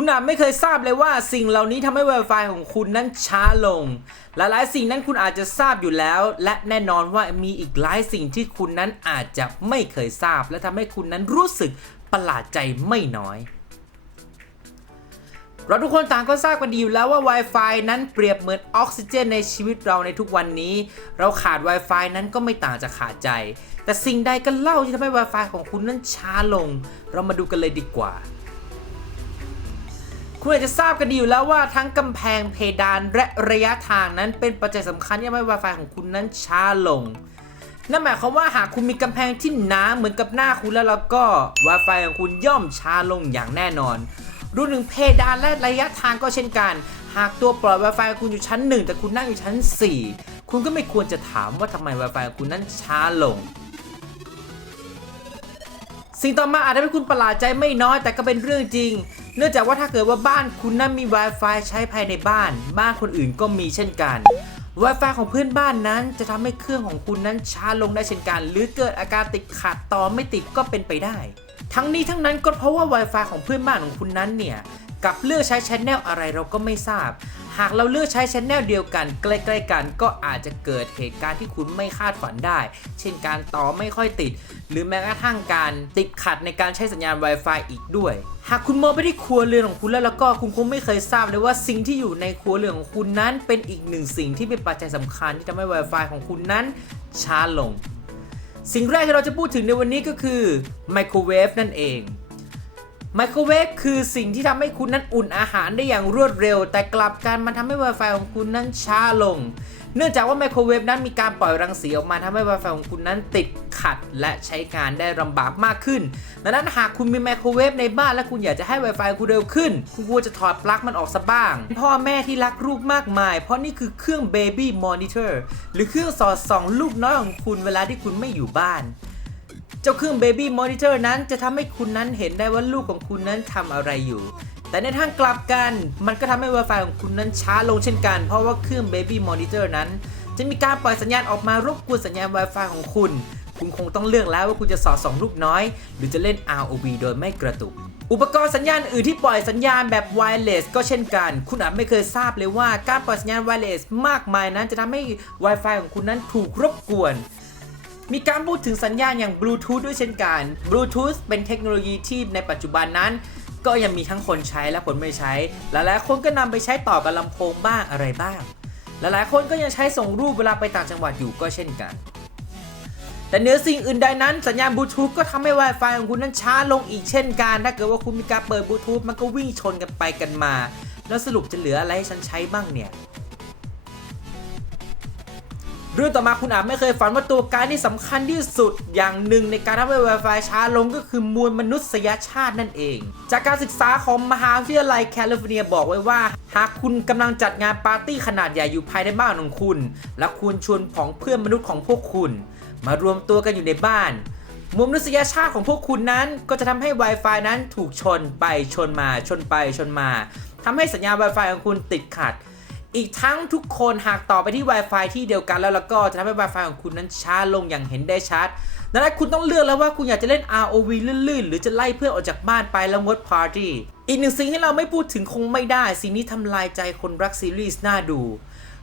คุณอาจไม่เคยทราบเลยว่าสิ่งเหล่านี้ทำให้ Wi-Fi ของคุณนั้นช้าลง หลายๆสิ่งนั้นคุณอาจจะทราบอยู่แล้ว และแน่นอนว่ามีอีกหลายสิ่งที่คุณนั้นอาจจะไม่เคยทราบ และทำให้คุณนั้นรู้สึกประหลาดใจไม่น้อยเราทุกคนต่างก็ทราบกันดีอยู่แล้วว่า Wi-Fi นั้นเปรียบเหมือนออกซิเจนในชีวิตเราในทุกวันนี้ เราขาด Wi-Fi นั้นก็ไม่ต่างจากขาดใจ แต่สิ่งใดกันเล่าที่ทำให้ Wi-Fi ของคุณนั้นช้าลง เรามาดูกันเลยดีกว่า คุณอาจจะทราบกันดีอยู่แล้วว่าทั้งกำแพงเพดานและระยะทางนั้นเป็นปัจจัยสำคัญที่ทำให้ Wi-Fi ของคุณนั้นช้าลง นั่นหมายความว่าหากคุณมีกำแพงที่หนาเหมือนกับหน้าคุณแล้วแล้วก็ Wi-Fi ของคุณย่อมช้าลงอย่างแน่นอนรวมถึงเพดานและระยะทางก็เช่นกัน หากตัวปล่อย Wi-Fi ของคุณอยู่ชั้น 1 แต่คุณนั่งอยู่ชั้น 4 คุณก็ไม่ควรจะถามว่าทำไม Wi-Fi ของคุณนั้นช้าลงสิ่งต่อมาอาจจะให้คุณประหลาดใจไม่น้อยแต่ก็เป็นเรื่องจริง เนื่องจากว่าถ้าเกิดว่าบ้านคุณนั้นมี Wi-Fi ใช้ภายในบ้าน บ้านคนอื่นก็มีเช่นกัน Wi-Fi ของเพื่อนบ้านนั้นจะทำให้เครื่องของคุณนั้นช้าลงได้เช่นกัน หรือเกิดอาการติดขัดต่อไม่ติดก็เป็นไปได้ ทั้งนี้ทั้งนั้นก็เพราะว่า Wi-Fi ของเพื่อนบ้านของคุณนั้นเนี่ยกลับเลือกใช้ชแนลอะไรเราก็ไม่ทราบ หากเราเลือกใช้ชแนลเดียวกันใกล้ๆกันก็อาจจะเกิดเหตุการณ์ที่คุณไม่คาดฝันได้ เช่นการต่อไม่ค่อยติด หรือแม้กระทั่งการติดขัดในการใช้สัญญาณ Wi-Fi อีกด้วย หากคุณมองไปที่ครัวเรือนของคุณแล้วแล้วก็คุณคงไม่เคยทราบเลยว่าสิ่งที่อยู่ในครัวเรือนของคุณนั้น เป็นอีกหนึ่งสิ่งที่เป็นปัจจัยสำคัญที่ทำให้ Wi-Fi ของคุณนั้นช้าลง สิ่งแรกที่เราจะพูดถึงในวันนี้ก็คือไมโครเวฟนั่นเอง ไมโครเวฟคือสิ่งที่ทำให้คุณนั้นอุ่นอาหารได้อย่างรวดเร็ว แต่กลับกันมันทำให้ Wi-Fi ของคุณนั้นช้าลง เนื่องจากว่าไมโครเวฟนั้นมีการปล่อยรังสีออกมาทำให้ Wi-Fi ของคุณนั้นติดขัดและใช้การได้ลำบากมากขึ้น ดังนั้นหากคุณมีไมโครเวฟในบ้านและคุณอยากจะให้ Wi-Fi คุณเร็วขึ้น คุณควรจะถอดปลั๊กมันออกซะบ้าง พ่อแม่ที่รักลูกมากมาย เพราะนี่คือเครื่อง Baby Monitor หรือเครื่องสอดส่องลูกน้อยของคุณเวลาที่คุณไม่อยู่บ้าน จ้าเครื่อง Baby Monitor นั้นจะทำให้คุณนั้นเห็นได้ว่าลูกของคุณนั้นทำอะไรอยู่ แต่ในทางกลับกัน มันก็ทำให้ Wi-Fi ของคุณนั้นช้าลงเช่นกัน เพราะว่าเครื่อง Baby Monitor นั้น จะมีการปล่อยสัญญาณออกมารบกวนสัญญาณ Wi-Fi ของคุณ คุณคงต้องเลือกแล้วว่าคุณจะสอดส่องลูกน้อย หรือจะเล่น ROV โดยไม่กระตุกอุปกรณ์สัญญาณอื่นที่ปล่อยสัญญาณแบบ wireless ก็เช่นกัน คุณอาจไม่เคยทราบเลยว่าการปล่อยสัญญาณ wireless มากมายนั้นจะทำให้ Wi-Fi ของคุณนั้นถูกรบกวน มีการพูดถึงสัญญาณอย่างบลูทูธด้วยเช่นกันบลูทูธเป็นเทคโนโลยีที่ในปัจจุบันนั้น ก็ยังมีทั้งคนใช้และคนไม่ใช้ หลายๆคนก็นำไปใช้ต่อกับลำโพงบ้างอะไรบ้าง หลายๆคนก็ยังใช้ส่งรูปเวลาไปต่างจังหวัดอยู่ก็เช่นกัน แต่เหนือสิ่งอื่นใดนั้น สัญญาณบลูทูธก็ทำให้ Wi-Fi ของคุณนั้นช้าลงอีกเช่นกัน ถ้าเกิดว่าคุณมีการเปิดบลูทูธมันก็วิ่งชนกันไปกันมา แล้วสรุปจะเหลืออะไรให้ฉันใช้บ้างเนี่ย เรื่องต่อมาคุณอาจไม่เคยฝันว่าตัวการที่สำคัญที่สุดอย่างหนึ่งในการทำให้ Wi-Fi ช้าลงก็คือมวลมนุษยชาตินั่นเอง จากการศึกษาของมหาวิทยาลัยแคลิฟอร์เนียบอกไว้ว่า หากคุณกำลังจัดงานปาร์ตี้ขนาดใหญ่อยู่ภายในบ้านของคุณ และคุณชวนของเพื่อนมนุษย์ของพวกคุณ มารวมตัวกันอยู่ในบ้านมวลมนุษยชาติของพวกคุณนั้นก็จะทำให้ Wi-Fi นั้นถูกชนไปชนมาชนไปชนมาทำให้สัญญาณ Wi-Fi ของคุณติดขัด อีกทั้งทุกคนหากต่อไปที่ Wi-Fi ที่เดียวกันแล้วแล้วก็จะทำให้ Wi-Fi ของคุณนั้นช้าลงอย่างเห็นได้ชัดดังนั้นคุณต้องเลือกแล้วว่าคุณอยากจะเล่น ROV ลื่นๆ หรือจะไล่เพื่อนออกจากบ้านไปแล้วงดปาร์ตี้ อีกหนึ่งสิ่งที่เราไม่พูดถึงคงไม่ได้สิ่งนี้ทำลายใจคนรักซีรีส์น่าดู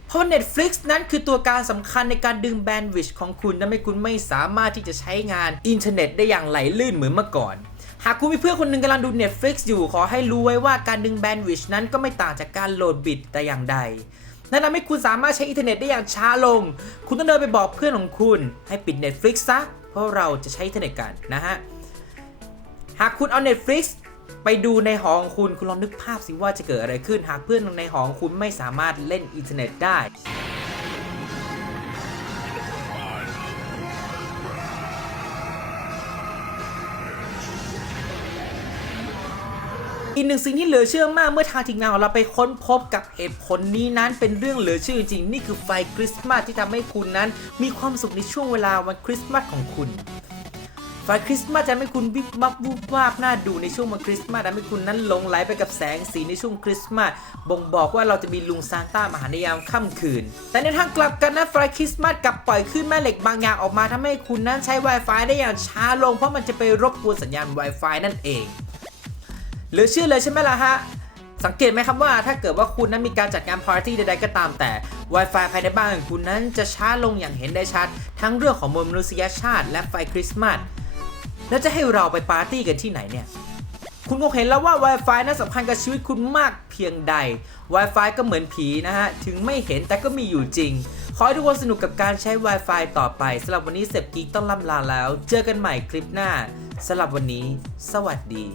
เพราะ Netflix นั้นคือตัวการสำคัญในการดึงแบนด์วิดต์ของคุณทำให้คุณไม่สามารถที่จะใช้งานอินเทอร์เน็ตได้อย่างไหลลื่นเหมือนเมื่อก่อน หากคุณมีเพื่อนคนหนึ่งกำลังดู Netflix อยู่ขอให้รู้ไว้ว่าการดึงแบนด์วิดต์นั้นก็ไม่ต่างจากการโหลดบิตแต่อย่างใดนั่นทำให้คุณสามารถใช้อินเทอร์เน็ตได้อย่างช้าลง คุณต้องเดินไปบอกเพื่อนของคุณ ให้ปิด Netflix ซะ เพราะเราจะใช้อินเทอร์เน็ตกันนะฮะ หากคุณเอา Netflix ไปดูในหอของคุณ คุณลองนึกภาพสิว่าจะเกิดอะไรขึ้น หากเพื่อนในหอของคุณไม่สามารถเล่นอินเทอร์เน็ตได้ อีกหนึ่งสิ่งที่เหลือเชื่อมากเมื่อทางทีมงานของเราไปค้นพบกับเหตุผลนี้นั้นเป็นเรื่องเหลือเชื่อจริง นี่คือไฟคริสต์มาสที่ทำให้คุณนั้น มีความสุขในช่วงเวลาวันคริสต์มาสของคุณไฟคริสต์มาสจะทำให้คุณวิบวับวูบวาบน่าดูในช่วงวันคริสต์มาสทำให้คุณนั้นหลงไหลไปกับแสงสีในช่วงคริสต์มาสบ่งบอกว่าเราจะมีลุงซานต้ามาหาในยามค่ำคืน แต่ในทางกลับกันนะไฟคริสต์มาสกลับปล่อยขึ้นแม่เหล็กบางอย่างออกมาทำให้คุณนั้นใช้ Wi-Fi ได้อย่างช้าลง เพราะมันจะไปรบกวนสัญญาณ Wi-Fi นั่นเอง หลือเชื่อเลยใช่ไหมล่ะฮะ สังเกตไหมครับว่าถ้าเกิดว่าคุณนั้นมีการจัดงานปาร์ตี้ใดๆก็ตามแต่ Wi-Fi ภายในบ้านของคุณนั้นจะช้าลงอย่างเห็นได้ชัด ทั้งเรื่องของมวลมนุษยชาติ และไฟคริสต์มาสแล้วจะให้เราไปปาร์ตี้กันที่ไหนเนี่ยคุณคงเห็นแล้วว่า Wi-Fi นั้นสำคัญกับชีวิตคุณมากเพียงใด Wi-Fi ก็เหมือนผีนะฮะ ถึงไม่เห็นแต่ก็มีอยู่จริง ขอให้ทุกคนสนุกกับการใช้ Wi-Fi ต่อไปสำหรับวันนี้เสพกิ๊กต้องล่ำลาแล้ว เจอกันใหม่คลิปหน้าสำหรับวันนี้ สวัสดี